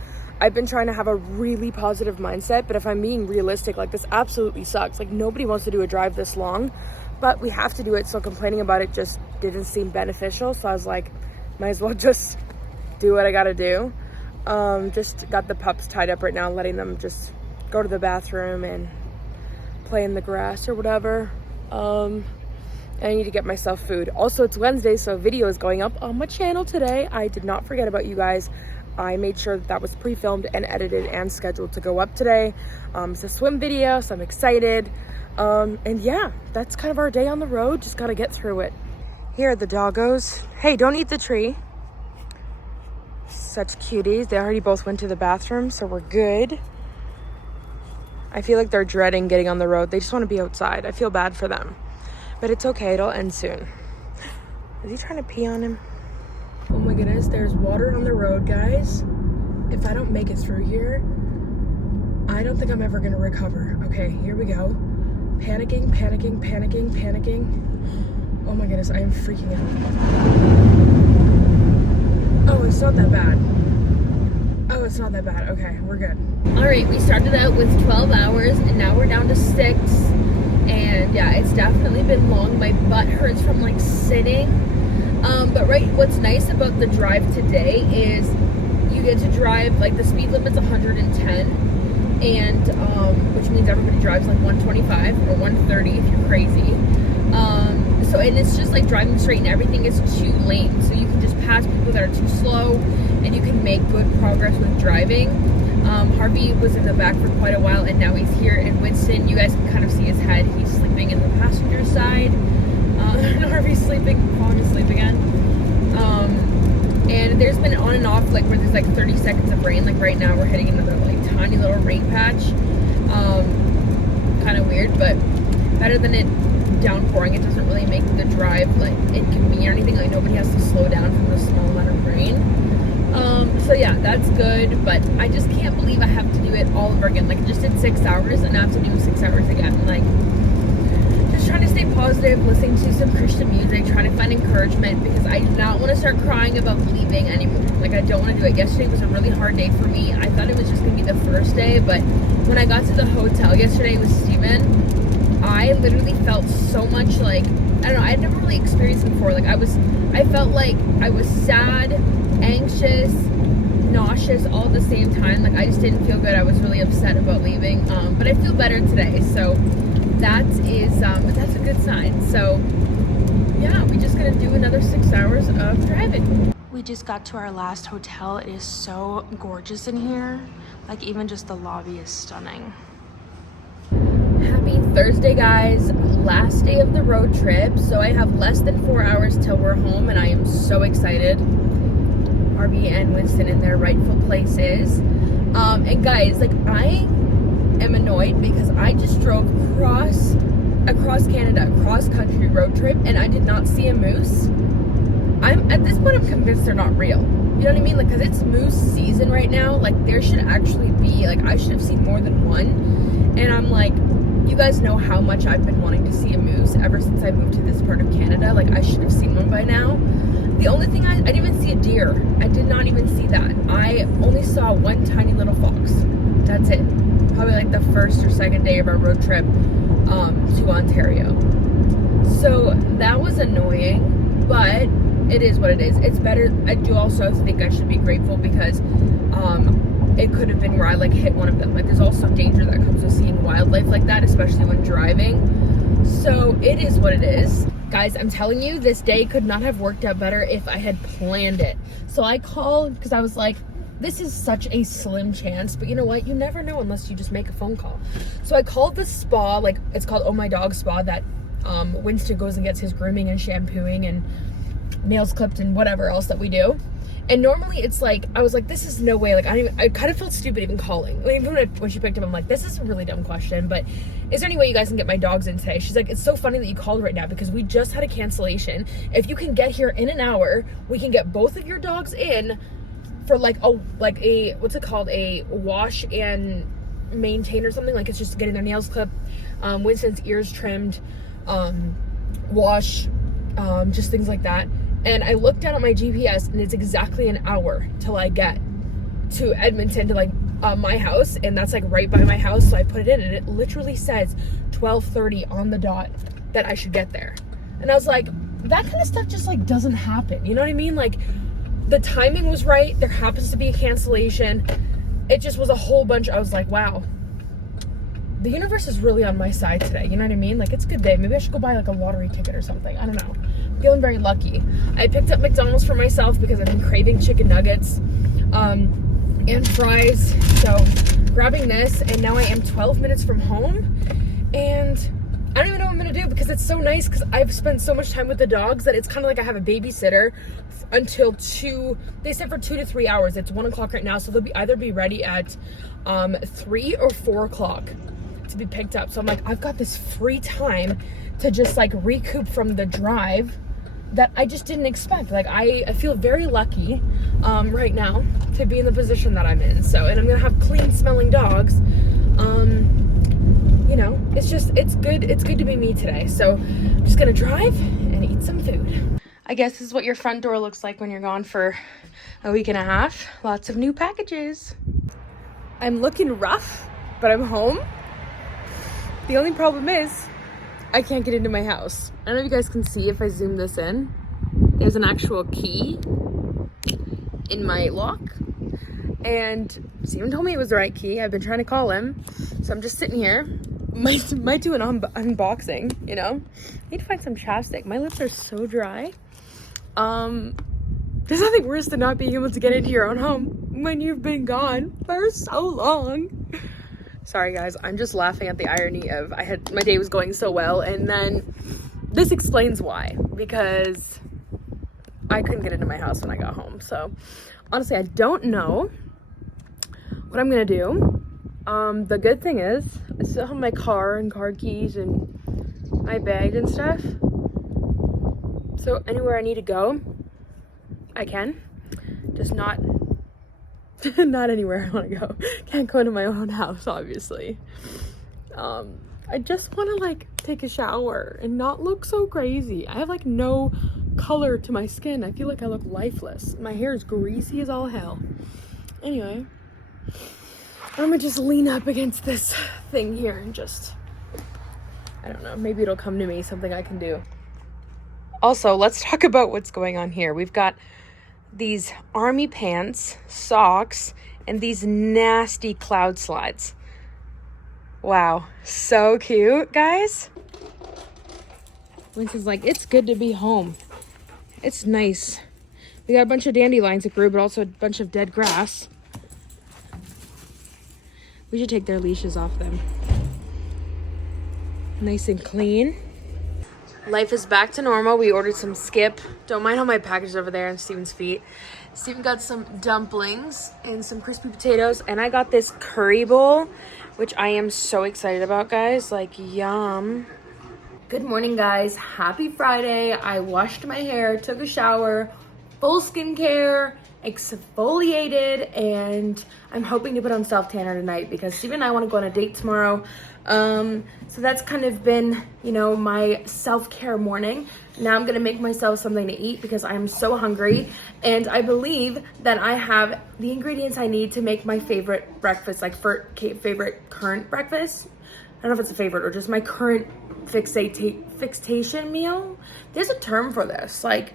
I've been trying to have a really positive mindset, but if I'm being realistic, like, this absolutely sucks. Like, nobody wants to do a drive this long, but we have to do it, so complaining about it just didn't seem beneficial. So I was like, might as well just do what I gotta do. Just got the pups tied up right now, letting them just go to the bathroom and play in the grass or whatever. I need to get myself food. Also, it's Wednesday, so a video is going up on my channel today. I did not forget about you guys. I made sure that was pre-filmed and edited and scheduled to go up today. It's a swim video, so I'm excited. And yeah, that's kind of our day on the road. Just gotta get through it. Here are the doggos. Hey, don't eat the tree. Such cuties. They already both went to the bathroom, so we're good. I feel like they're dreading getting on the road. They just want to be outside. I feel bad for them, but it's okay. It'll end soon. Is he trying to pee on him? Oh my goodness, there's water on the road, guys. If I don't make it through here, I don't think I'm ever gonna recover. Okay, here we go. Panicking. Oh my goodness, I am freaking out. Oh, it's not that bad. Oh, it's not that bad. Okay, we're good. All right, we started out with 12 hours and now we're down to 6. And yeah, it's definitely been long. My butt hurts from like sitting. But right, what's nice about the drive today is you get to drive, like, the speed limit's 110, and which means everybody drives like 125 or 130 if you're crazy. So, and it's just like driving straight, and everything is 2 lanes, so you can just pass people that are too slow, and you can make good progress with driving. Harvey was in the back for quite a while, and now he's here. And Winston, you guys can kind of see his head. He's sleeping in the passenger side. Harvey's falling asleep again. And there's been on and off, like, where there's like 30 seconds of rain. Like right now we're hitting another like tiny little rain patch. Kind of weird, but better than it downpouring. It doesn't really make the drive like inconvenient or anything. Like nobody has to slow down from the small amount of rain. So yeah, that's good, but I just can't believe I have to do it all over again. Like I just did 6 hours and I have to do 6 hours again. Like, just trying to stay positive, listening to some Christian music, trying to find encouragement, because I do not want to start crying about leaving anymore. Like, I don't want to do it. Yesterday was a really hard day for me. I thought it was just going to be the first day, but when I got to the hotel yesterday with Steven, I literally felt so much like, I don't know, I had never really experienced it before. Like, I felt like I was sad, anxious, nauseous all at the same time. Like, I just didn't feel good. I was really upset about leaving, but I feel better today, so that's a good sign. So yeah, we're just gonna do another 6 hours of driving. We just got to our last hotel. It is so gorgeous in here. Like, even just the lobby is stunning. Happy Thursday, guys. Last day of the road trip. So I have less than 4 hours till we're home, and I am so excited. Harvey and Winston in their rightful places. And guys, like, I am annoyed because I just drove across Canada, cross country road trip, and I did not see a moose. At this point I'm convinced they're not real. You know what I mean? Like, because it's moose season right now. Like, there should actually be, like, I should have seen more than one. And I'm like, you guys know how much I've been wanting to see a moose ever since I moved to this part of Canada. Like, I should have seen one by now. The only thing I didn't even see a deer. I did not even see that. I only saw one tiny little fox. That's it. Probably like the first or second day of our road trip to Ontario. So that was annoying, but it is what it is. It's better. I do also think I should be grateful because it could have been where I like hit one of them. Like, there's also danger that comes with seeing wildlife like that, especially when driving. So it is what it is. Guys, I'm telling you, this day could not have worked out better if I had planned it. So I called because I was like, this is such a slim chance, but you know what? You never know unless you just make a phone call. So I called the spa, like, it's called Oh My Dog Spa, that Winston goes and gets his grooming and shampooing and nails clipped and whatever else that we do. And normally it's like, I was like, this is no way. Like, I kind of felt stupid even calling. Like, even when she picked up, I'm like, this is a really dumb question, but is there any way you guys can get my dogs in today? She's like, it's so funny that you called right now because we just had a cancellation. If you can get here in an hour, we can get both of your dogs in for like a what's it called, a wash and maintain or something. Like, it's just getting their nails clipped, Winston's ears trimmed, wash, just things like that. And I looked down at my GPS and it's exactly an hour till I get to Edmonton, to like my house, and that's like right by my house. So I put it in and it literally says 12:30 on the dot that I should get there. And I was like, that kind of stuff just like doesn't happen, you know what I mean? Like, the timing was right. There happens to be a cancellation. It just was a whole bunch. I was like, wow, the universe is really on my side today. You know what I mean? Like, it's a good day. Maybe I should go buy like a lottery ticket or something. I don't know. I'm feeling very lucky. I picked up McDonald's for myself because I've been craving chicken nuggets and fries. So grabbing this, and now I am 12 minutes from home, and I don't even know what I'm gonna do because it's so nice because I've spent so much time with the dogs that it's kind of like I have a babysitter until 2. They said for 2 to 3 hours. It's 1 o'clock right now, so they'll either be ready at 3 or 4 o'clock to be picked up. So I'm like, I've got this free time to just like recoup from the drive that I just didn't expect. Like, I feel very lucky right now to be in the position that I'm in. So, and I'm gonna have clean smelling dogs. You know, it's good to be me today. So I'm just gonna drive and eat some food. I guess this is what your front door looks like when you're gone for a week and a half. Lots of new packages. I'm looking rough, but I'm home. The only problem is I can't get into my house. I don't know if you guys can see if I zoom this in. There's an actual key in my lock. And Steven told me it was the right key. I've been trying to call him. So I'm just sitting here. Might do an unboxing, you know? I need to find some chapstick. My lips are so dry. There's nothing worse than not being able to get into your own home when you've been gone for so long. Sorry guys, I'm just laughing at the irony of my day was going so well, and then this explains why, because I couldn't get into my house when I got home. So honestly, I don't know what I'm gonna do. The good thing is I still have my car and car keys and my bag and stuff. So anywhere I need to go, I can. Just not not anywhere I want to go. Can't go to my own house, obviously. I just want to like take a shower and not look so crazy. I have like no color to my skin. I feel like I look lifeless. My hair is greasy as all hell. Anyway, I'm gonna just lean up against this thing here and just, I don't know, maybe it'll come to me, something I can do. Also, let's talk about what's going on here. We've got these army pants, socks, and these nasty cloud slides. Wow, so cute, guys. Winston's like, it's good to be home. It's nice. We got a bunch of dandelions that grew, but also a bunch of dead grass. We should take their leashes off them. Nice and clean. Life is back to normal. We ordered some skip. Don't mind how my package is over there on Steven's feet. Steven got some dumplings and some crispy potatoes, and I got this curry bowl, which I am so excited about, guys. Like, yum. Good morning, guys. Happy Friday. I washed my hair, took a shower, full skincare, exfoliated, and I'm hoping to put on self-tanner tonight because Steven and I want to go on a date tomorrow. So that's kind of been, you know, my self-care morning. Now I'm gonna make myself something to eat because I'm so hungry, and I believe that I have the ingredients I need to make my favorite breakfast, like favorite current breakfast. I don't know if it's a favorite or just my current fixation meal. There's a term for this, like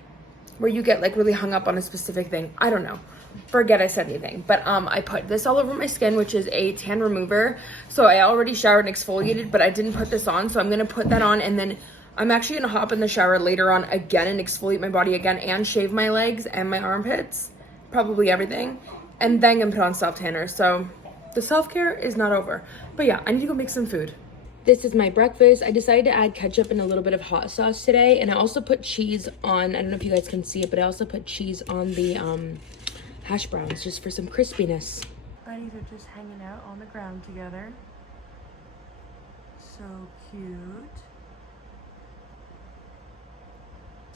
where you get like really hung up on a specific thing. I don't know. Forget I said anything, but I put this all over my skin, which is a tan remover. So I already showered and exfoliated, but I didn't put this on, so I'm gonna put that on, and then I'm actually gonna hop in the shower later on again and exfoliate my body again and shave my legs and my armpits, probably everything, and then I'm gonna put on self-tanner. So the self-care is not over, but yeah, I need to go make some food. This is my breakfast. I decided to add ketchup and a little bit of hot sauce today, and I also put cheese on, I don't know if you guys can see it, but I also put cheese on the hash browns just for some crispiness. Buddies are just hanging out on the ground together. So cute.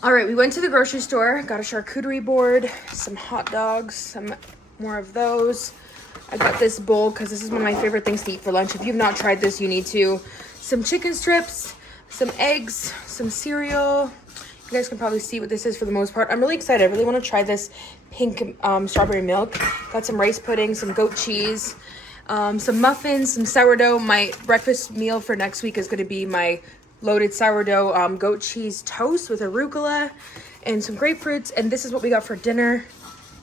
All right, we went to the grocery store, got a charcuterie board, some hot dogs, some more of those. I got this bowl because this is one of my favorite things to eat for lunch. If you've not tried this, you need to. Some chicken strips, some eggs, some cereal. You guys can probably see what this is for the most part. I'm really excited. I really want to try this pink strawberry milk. Got some rice pudding, some goat cheese, some muffins, some sourdough. My breakfast meal for next week is going to be my loaded sourdough goat cheese toast with arugula and some grapefruits. And this is what we got for dinner.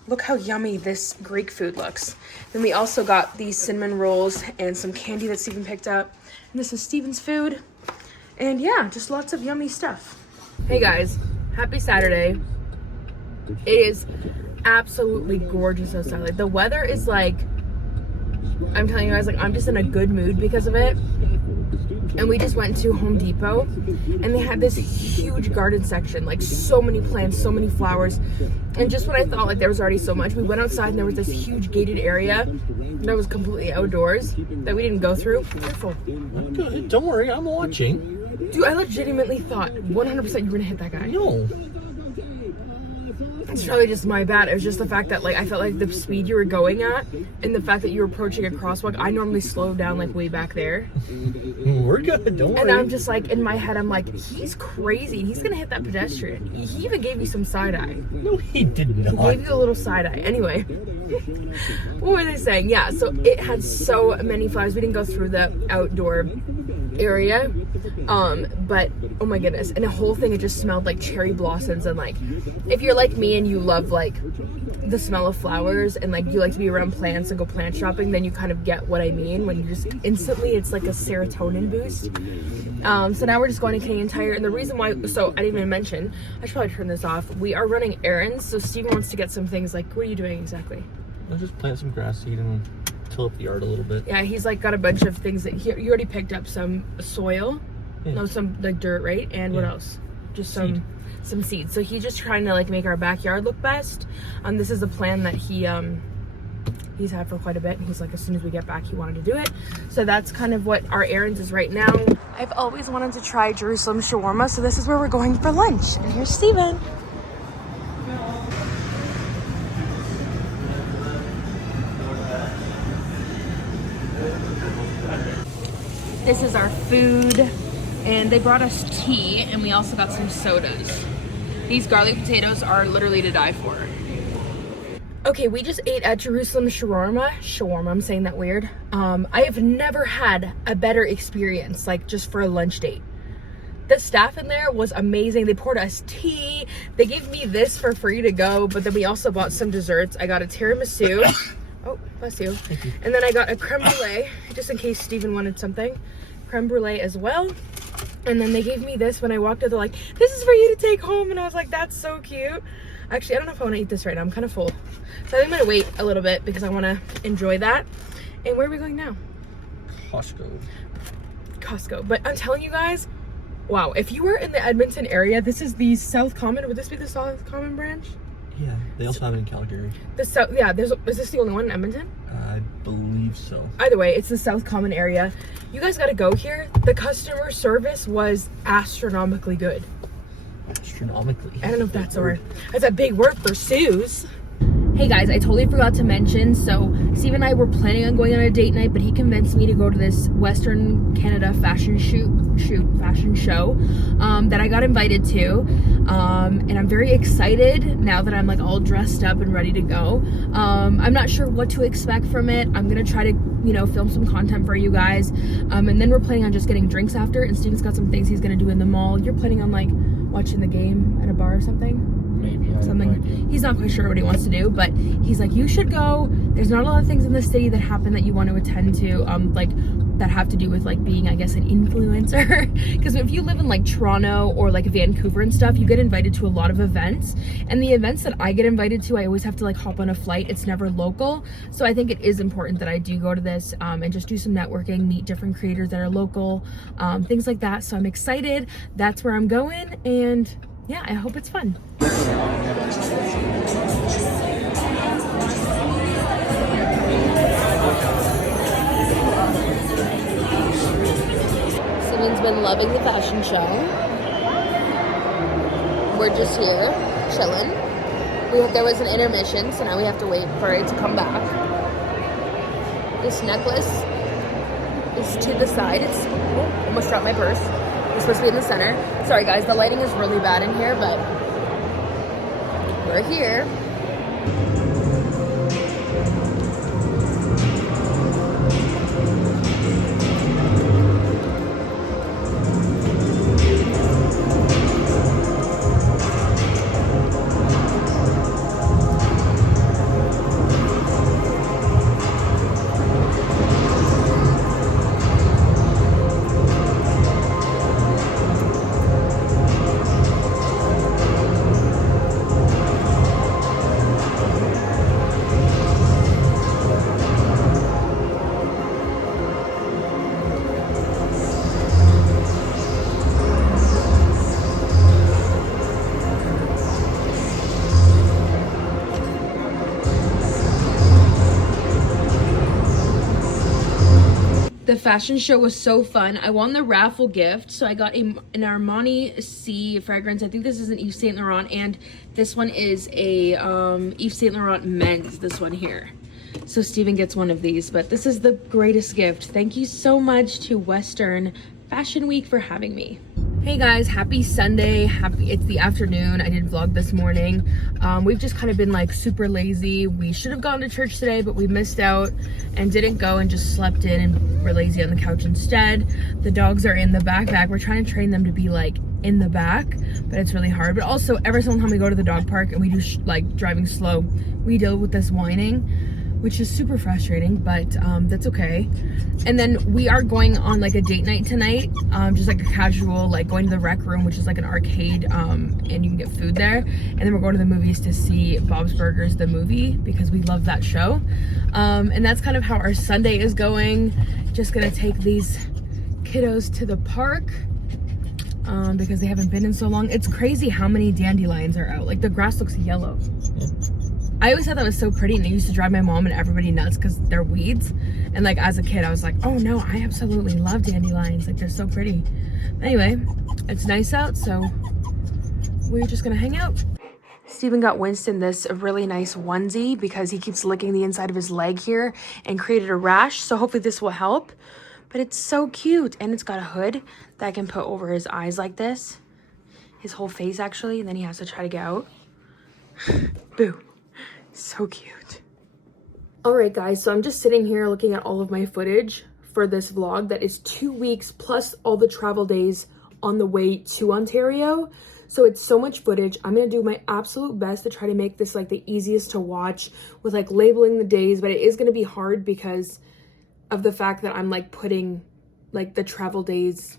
Look how yummy this Greek food looks. Then we also got these cinnamon rolls and some candy that Steven picked up. And this is Steven's food. And yeah, just lots of yummy stuff. Hey guys, happy Saturday. It is absolutely gorgeous outside. Like, the weather is like, I'm telling you guys, like, I'm just in a good mood because of it. And we just went to Home Depot and they had this huge garden section, like so many plants, so many flowers. And just when I thought like there was already so much, we went outside and there was this huge gated area that was completely outdoors that we didn't go through. Careful. I'm good. Don't worry, I'm watching. Dude, I legitimately thought 100% you were gonna hit that guy. No. It's probably just my bad. It was just the fact that like I felt like the speed you were going at and the fact that you were approaching a crosswalk. I normally slow down like way back there. We're good, don't worry. And I'm just like, in my head, I'm like, he's crazy. He's gonna hit that pedestrian. He even gave you some side eye. No, he did not. He gave you a little side eye. Anyway, what were they saying? Yeah, so it had so many flowers. We didn't go through the outdoor area, but oh my goodness, and the whole thing, it just smelled like cherry blossoms. And like, if you're like me and you love like the smell of flowers and like you like to be around plants and go plant shopping, then you kind of get what I mean when you just instantly, it's like a serotonin boost. So now we're just going to Canadian Tire, and the reason why, so I didn't even mention, I should probably turn this off. We are running errands, so Steven wants to get some things. Like, what are you doing exactly? I'll just plant some grass seed and till up the yard a little bit. Yeah, he's like got a bunch of things that you already picked up some soil. Yeah. No, some like dirt, right? And what else? just some seeds. So he's just trying to like make our backyard look best. This is a plan that he's had for quite a bit, and he's like, as soon as we get back, he wanted to do it. So that's kind of what our errands is right now. I've always wanted to try Jerusalem shawarma, so this is where we're going for lunch. And here's Steven. This is our food, and they brought us tea, and we also got some sodas. These garlic potatoes are literally to die for. Okay, we just ate at Jerusalem shawarma, I'm saying that weird. I have never had a better experience, like just for a lunch date. The staff in there was amazing. They poured us tea. They gave me this for free to go, but then we also bought some desserts. I got a tiramisu. Oh, bless you. And then I got a creme brulee, just in case Steven wanted something. Creme brulee as well. And then they gave me this when I walked out. They're like, this is for you to take home. And I was like, that's so cute. Actually, I don't know if I want to eat this right now. I'm kind of full. So I think I'm going to wait a little bit because I want to enjoy that. And where are we going now? Costco. But I'm telling you guys, wow, if you were in the Edmonton area, this is the South Common. Would this be the South Common branch? Yeah, they also have it in Calgary. Is this the only one in Edmonton? I believe so. Either way, it's the South Common area. You guys got to go here. The customer service was astronomically good. Astronomically. I don't know if that's a word. That's a big word for Suze. Hey guys, I totally forgot to mention, so Steve and I were planning on going on a date night, but he convinced me to go to this Western Canada fashion show that I got invited to, and I'm very excited now that I'm like all dressed up and ready to go. I'm not sure what to expect from it. I'm gonna try to, you know, film some content for you guys, and then we're planning on just getting drinks after, and Steven's got some things he's gonna do in the mall. You're planning on like watching the game at a bar or something? Maybe. Something. He's not quite sure what he wants to do, but he's like, you should go. There's not a lot of things in the city that happen that you want to attend to, like that have to do with like being, I guess, an influencer. Because if you live in like Toronto or like Vancouver and stuff, you get invited to a lot of events, and the events that I get invited to, I always have to like hop on a flight. It's never local. So I think it is important that I do go to this and just do some networking, meet different creators that are local, things like that. So I'm excited. That's where I'm going, and yeah, I hope it's fun. Simon's been loving the fashion show. We're just here, chilling. There was an intermission, so now we have to wait for it to come back. This necklace is to the side. It's almost dropped my purse. It's supposed to be in the center. Sorry guys, the lighting is really bad in here, but we're here. The fashion show was so fun. I won the raffle gift, so I got an Armani C fragrance. I think this is an Yves Saint Laurent, and this one is a Yves Saint Laurent men's, this one here. So Steven gets one of these, but this is the greatest gift. Thank you so much to Western Fashion Week for having me. Hey guys, happy Sunday. It's the afternoon. I did vlog this morning. We've just kind of been like super lazy. We should have gone to church today, but we missed out and didn't go and just slept in, and we're lazy on the couch instead. The dogs are in the backpack. We're trying to train them to be like in the back, but it's really hard. But also every single time we go to the dog park and we do like driving slow, we deal with this whining, which is super frustrating, but that's okay. And then we are going on like a date night tonight, just like a casual, like going to the rec room, which is like an arcade, and you can get food there. And then we're going to the movies to see Bob's Burgers, the movie, because we love that show. And that's kind of how our Sunday is going. Just gonna take these kiddos to the park. because they haven't been in so long. It's crazy how many dandelions are out. Like the grass looks yellow. I always thought that was so pretty, and it used to drive my mom and everybody nuts because they're weeds. And like as a kid, I was like, oh no, I absolutely love dandelions. Like they're so pretty. Anyway, it's nice out, so we're just gonna hang out. Steven got Winston this really nice onesie because he keeps licking the inside of his leg here and created a rash. So hopefully this will help. But it's so cute, and it's got a hood that I can put over his eyes like this. His whole face actually, and then he has to try to get out. Boo. So cute. All right, guys, so I'm just sitting here looking at all of my footage for this vlog that is 2 weeks plus all the travel days on the way to Ontario. So it's so much footage. I'm gonna do my absolute best to try to make this like the easiest to watch with like labeling the days, but it is gonna be hard because of the fact that I'm like putting like the travel days,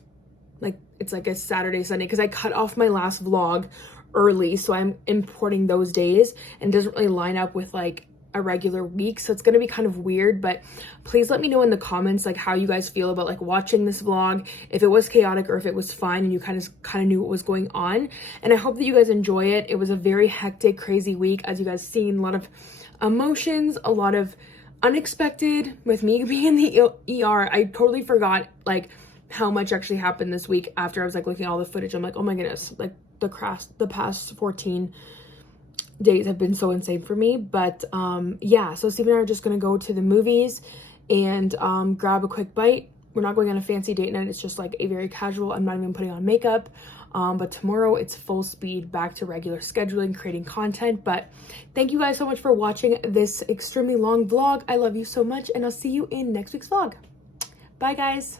like it's like a Saturday, Sunday, because I cut off my last vlog early, so I'm importing those days and it doesn't really line up with like a regular week, so it's gonna be kind of weird. But please let me know in the comments like how you guys feel about like watching this vlog, if it was chaotic or if it was fine and you kind of knew what was going on. And I hope that you guys enjoy it. It was a very hectic, crazy week, as you guys seen. A lot of emotions, a lot of unexpected with me being in the ER. I totally forgot like how much actually happened this week after I was like looking at all the footage. I'm like, oh my goodness, like the past 14 days have been so insane for me. But yeah, so Steve and I are just gonna go to the movies and grab a quick bite. We're not going on a fancy date night. It's just like a very casual. I'm not even putting on makeup. But tomorrow it's full speed back to regular scheduling, creating content. But thank you guys so much for watching this extremely long vlog. I love you so much, and I'll see you in next week's vlog. Bye, guys.